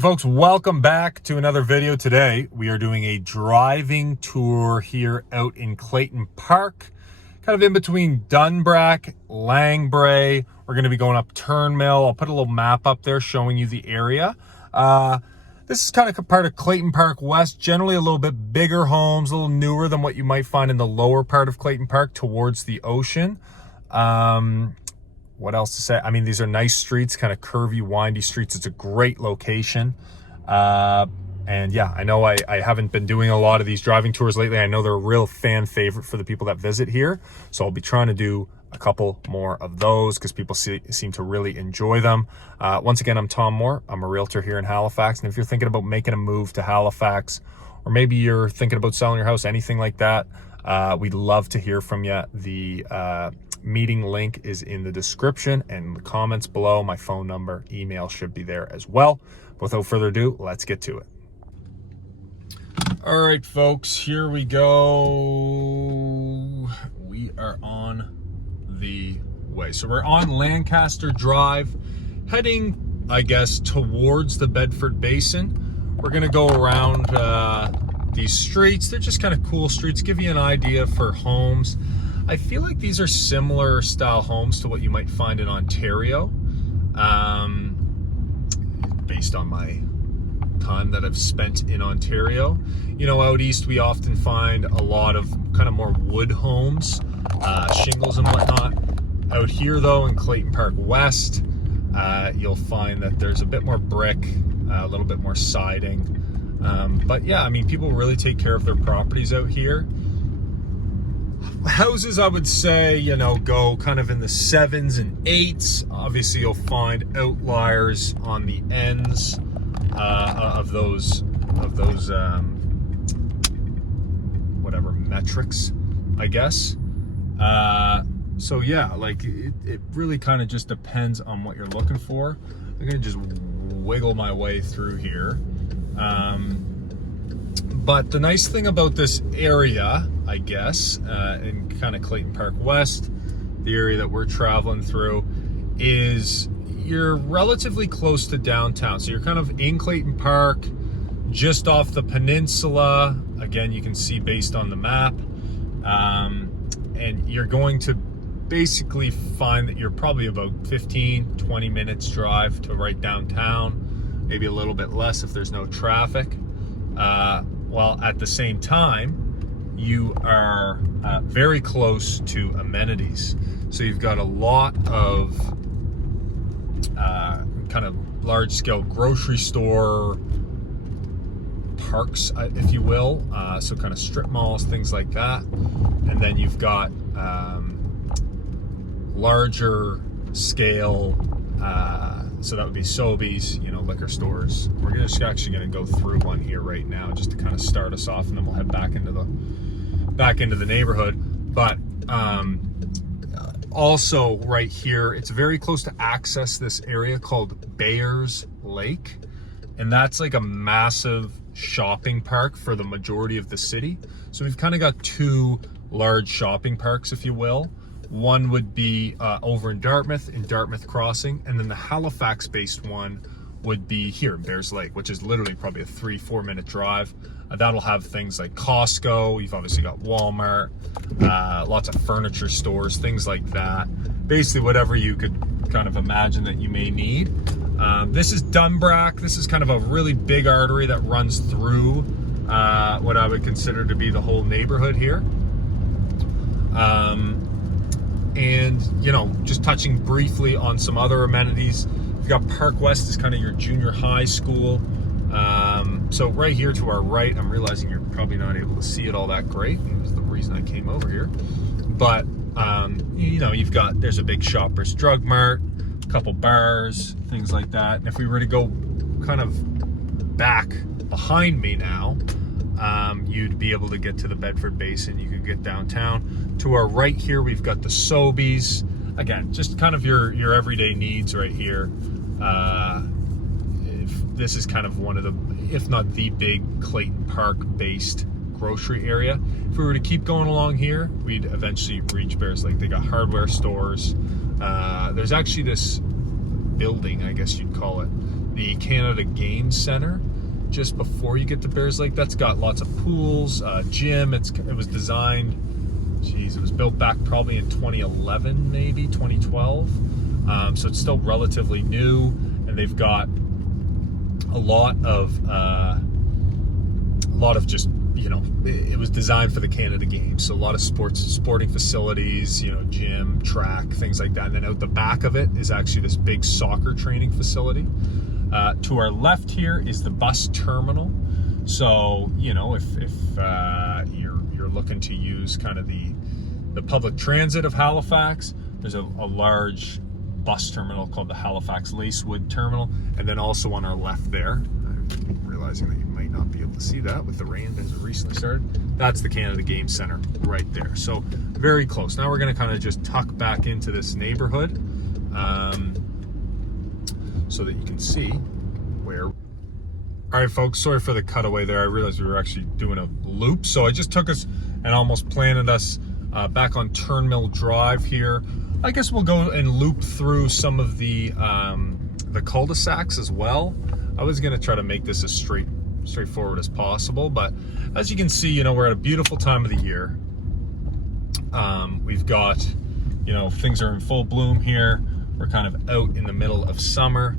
Folks, welcome back to another video. Today we are doing a driving tour here out in Clayton Park, kind of in between Dunbrack, Langbray. We're going to be going up Turnmill. I'll put a little map up there showing you the area. This is kind of part of Clayton Park West, generally a little bit bigger homes, a little newer than what you might find in the lower part of Clayton Park towards the ocean. What else to say? I mean, these are nice streets, kind of curvy, windy streets. It's a great location. And yeah, I know I haven't been doing a lot of these driving tours lately. I know they're a real fan favorite for the people that visit here. So I'll be trying to do a couple more of those because people seem to really enjoy them. Once again, I'm Tom Moore. I'm a realtor here in Halifax. And if you're thinking about making a move to Halifax, or maybe you're thinking about selling your house, anything like that, we'd love to hear from you. The meeting link is in the description and the comments below. My phone number, email should be there as well. Without further ado, let's get to it. All right, folks, here we go. We are on the way. So we're on Lancaster Drive, heading, I guess, towards the Bedford Basin. We're gonna go around these streets. They're just kind of cool streets, give you an idea for homes. I feel like these are similar style homes to what you might find in Ontario, based on my time that I've spent in Ontario. You know, out east we often find a lot of kind of more wood homes, shingles and whatnot. Out here though, in Clayton Park West, you'll find that there's a bit more brick, a little bit more siding. But yeah, I mean, people really take care of their properties out here. Houses, I would say, you know, go kind of in the 7s and 8s. Obviously, you'll find outliers on the ends of those whatever metrics, I guess. So yeah, like it really kind of just depends on what you're looking for. I'm gonna just wiggle my way through here. But the nice thing about this area, I guess, in kind of Clayton Park West, the area that we're traveling through, is you're relatively close to downtown. So you're kind of in Clayton Park, just off the peninsula. Again, you can see based on the map. And you're going to basically find that you're probably about 15, 20 minutes drive to right downtown, maybe a little bit less if there's no traffic. While at the same time, you are very close to amenities. So you've got a lot of kind of large-scale grocery store parks, if you will. So kind of strip malls, things like that. And then you've got larger scale, so that would be Sobeys, you know, liquor stores. We're actually going to go through one here right now just to kind of start us off, and then we'll head back into the neighborhood. But also right here, it's very close to access this area called Bayers Lake, and that's like a massive shopping park for the majority of the city. So we've kind of got two large shopping parks, if you will. One would be over in Dartmouth Crossing, and then the Halifax-based one would be here in Bayers Lake, which is literally probably a 3-4 minute drive. That'll have things like Costco. You've obviously got Walmart, lots of furniture stores, things like that. Basically, whatever you could kind of imagine that you may need. This is Dunbrack. This is kind of a really big artery that runs through what I would consider to be the whole neighborhood here. And, you know, just touching briefly on some other amenities, you've got Park West is kind of your junior high school. So right here to our right, I'm realizing you're probably not able to see it all that great. And that's the reason I came over here. But, you know, there's a big Shoppers Drug Mart, a couple bars, things like that. And if we were to go kind of back behind me now, you'd be able to get to the Bedford Basin. You could get downtown. To our right here, we've got the Sobeys. Again, just kind of your everyday needs right here. This is kind of one of the, if not the big Clayton Park-based grocery area. If we were to keep going along here, we'd eventually reach Bayers Lake. They got hardware stores. There's actually this building, I guess you'd call it, the Canada Games Center just before you get to Bears Lake. That's got lots of pools, gym. It was designed, geez, it was built back probably in 2011, maybe 2012. So it's still relatively new, and they've got a lot of just, you know, it was designed for the Canada Games, so a lot of sporting facilities, you know, gym, track, things like that. And then out the back of it is actually this big soccer training facility. To our left here is the bus terminal. So, you know, if you're looking to use kind of the public transit of Halifax, there's a large bus terminal called the Halifax Lacewood Terminal. And then also on our left there, I'm realizing that you might not be able to see that with the rain as it recently started. That's the Canada Games Center right there. So very close. Now we're going to kind of just tuck back into this neighborhood so that you can see where. All right, folks, sorry for the cutaway there. I realized we were actually doing a loop. So I just took us and almost planted us back on Turnmill Drive here. I guess we'll go and loop through some of the cul-de-sacs as well. I was going to try to make this as straightforward as possible, but as you can see, you know, we're at a beautiful time of the year. We've got, you know, things are in full bloom here. We're kind of out in the middle of summer.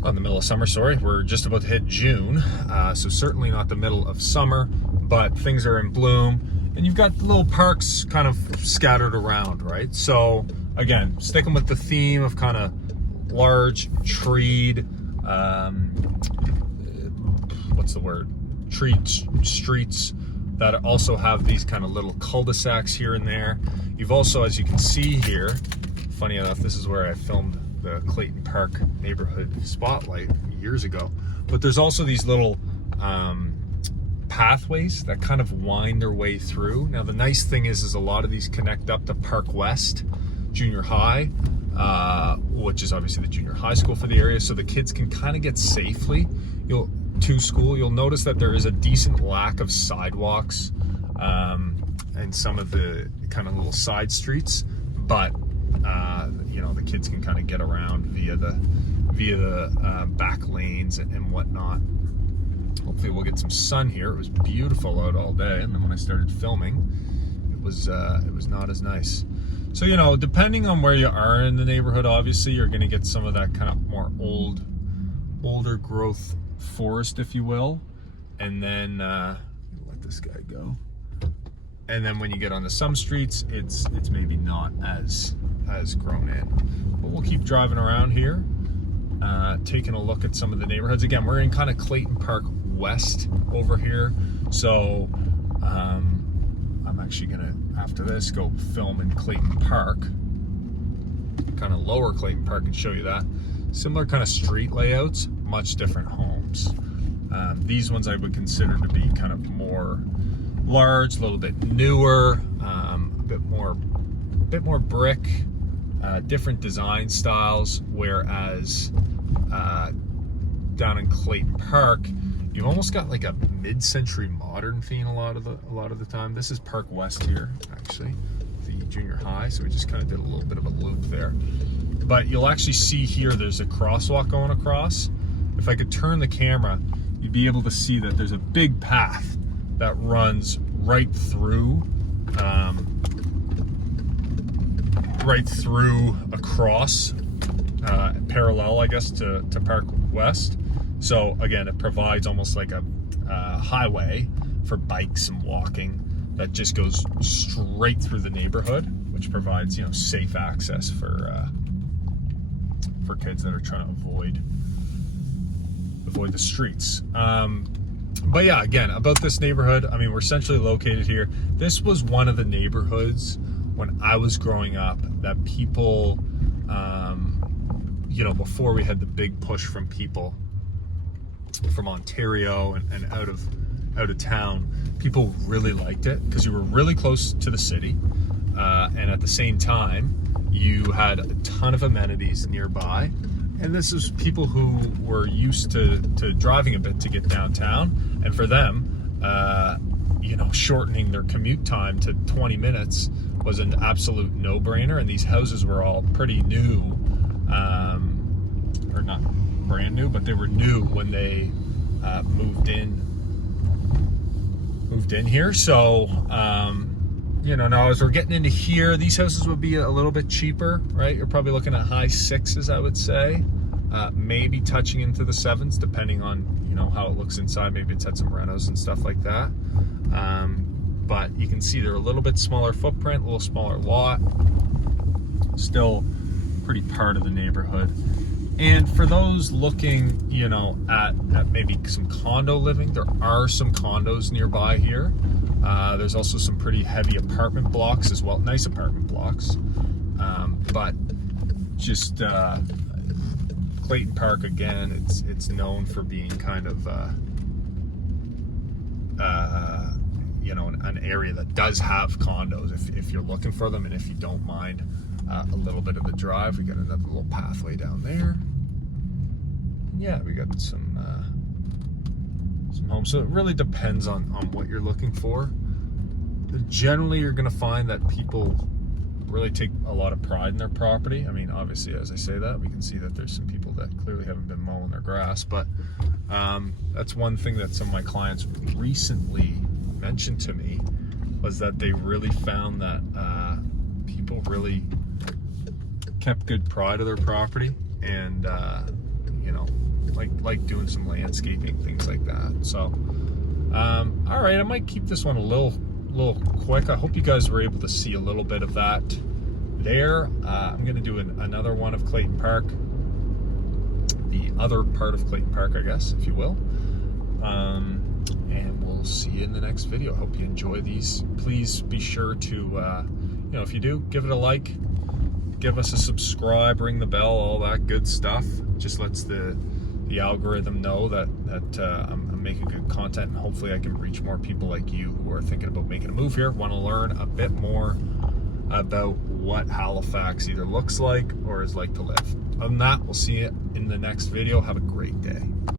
Not the middle of summer, sorry. We're just about to hit June, so certainly not the middle of summer, but things are in bloom. And you've got little parks kind of scattered around, right? So again, sticking with the theme of kind of large treed, treed streets that also have these kind of little cul-de-sacs here and there. You've also, as you can see here, funny enough, this is where I filmed the Clayton Park neighborhood spotlight years ago, but there's also these little pathways that kind of wind their way through. Now the nice thing is a lot of these connect up to Park West Junior High, which is obviously the junior high school for the area, so the kids can kind of get safely to school. You'll notice that there is a decent lack of sidewalks and some of the kind of little side streets, but you know, the kids can kind of get around via the back lanes and whatnot. Hopefully we'll get some sun here. It was beautiful out all day, and then when I started filming, it was not as nice. So, you know, depending on where you are in the neighborhood, obviously you're going to get some of that kind of more older growth forest, if you will, and then let this guy go. And then when you get onto some streets, it's maybe not as grown in. But we'll keep driving around here, taking a look at some of the neighborhoods. Again, we're in kind of Clayton Park West over here, so I'm actually gonna, after this, go film in Clayton Park, kind of lower Clayton Park, and show you that. Similar kind of street layouts, much different homes. These ones I would consider to be kind of more large, a little bit newer, a bit more brick, different design styles, whereas down in Clayton Park, you've almost got like a mid-century modern theme a lot of the time. This is Park West here, actually, the junior high, so we just kind of did a little bit of a loop there. But you'll actually see here there's a crosswalk going across. If I could turn the camera, you'd be able to see that there's a big path that runs right through across, parallel, I guess, to Park West. So again, it provides almost like a highway for bikes and walking that just goes straight through the neighborhood, which provides, you know, safe access for kids that are trying to avoid the streets. But yeah, again, about this neighborhood, I mean, we're centrally located here. This was one of the neighborhoods when I was growing up that people, you know, before we had the big push from people from Ontario and out of town, people really liked it because you were really close to the city, and at the same time you had a ton of amenities nearby. And this is people who were used to driving a bit to get downtown, and for them, you know, shortening their commute time to 20 minutes was an absolute no-brainer. And these houses were all pretty new, or not brand new, but they were new when they moved in here. So you know, now as we're getting into here, these houses would be a little bit cheaper, right? You're probably looking at high 6s, I would say, maybe touching into the 7s, depending on, you know, how it looks inside. Maybe it's had some renos and stuff like that. But you can see they're a little bit smaller footprint, a little smaller lot, still pretty part of the neighborhood. And for those looking, you know, at maybe some condo living, there are some condos nearby here. There's also some pretty heavy apartment blocks as well, nice apartment blocks. But just Clayton Park, again, it's known for being kind of you know, an area that does have condos if you're looking for them, and if you don't mind a little bit of a drive. We got another little pathway down there. Yeah, we got some homes. So it really depends on what you're looking for. Generally, you're going to find that people really take a lot of pride in their property. I mean, obviously, as I say that, we can see that there's some people that clearly haven't been mowing their grass, but that's one thing that some of my clients recently mentioned to me, was that they really found that people really kept good pride of their property, and you know, like doing some landscaping, things like that. So all right, I might keep this one a little quick. I hope you guys were able to see a little bit of that there. I'm gonna do another one of Clayton Park, the other part of Clayton Park, I guess, if you will. And we'll see you in the next video. Hope you enjoy these. Please be sure to, you know, if you do, give it a like, give us a subscribe, ring the bell, all that good stuff. Just lets the algorithm know that I'm making good content, and hopefully I can reach more people like you who are thinking about making a move here, want to learn a bit more about what Halifax either looks like or is like to live. Other than that, we'll see you in the next video. Have a great day.